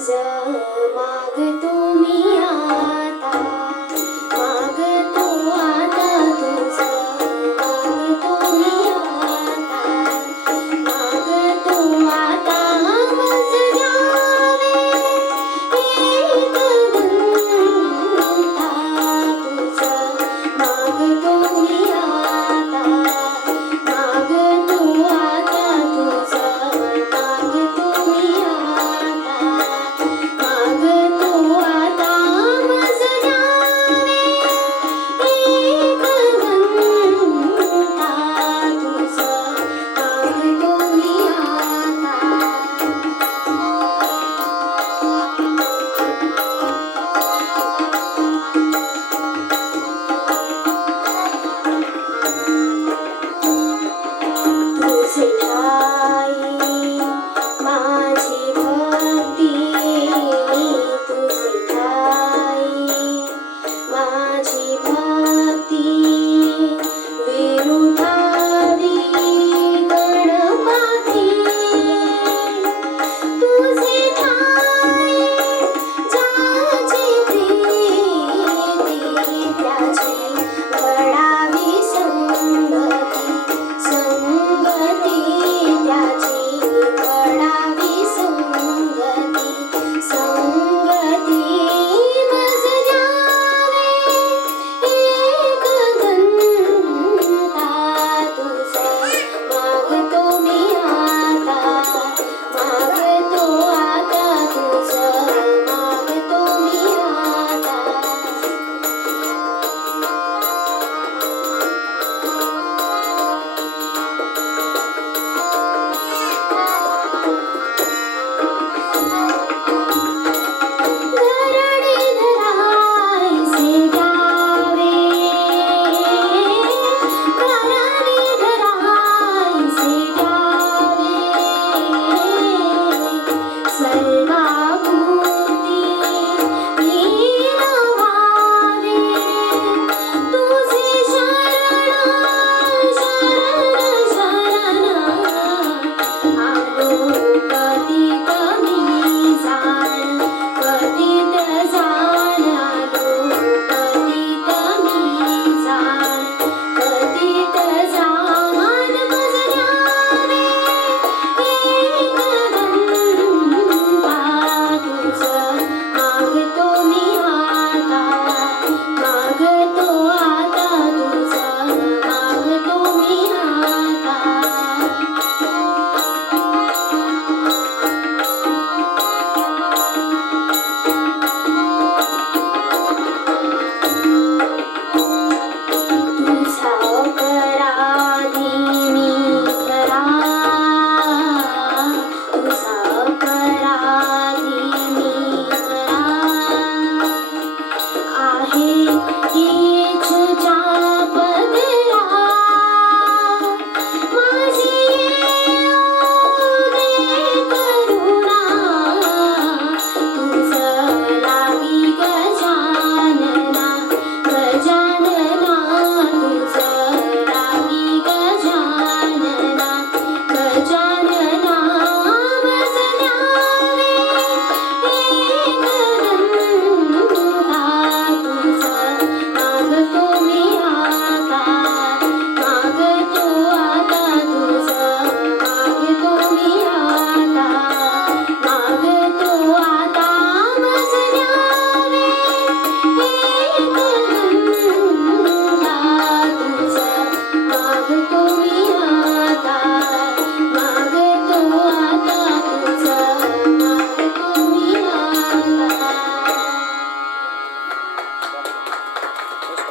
güzel.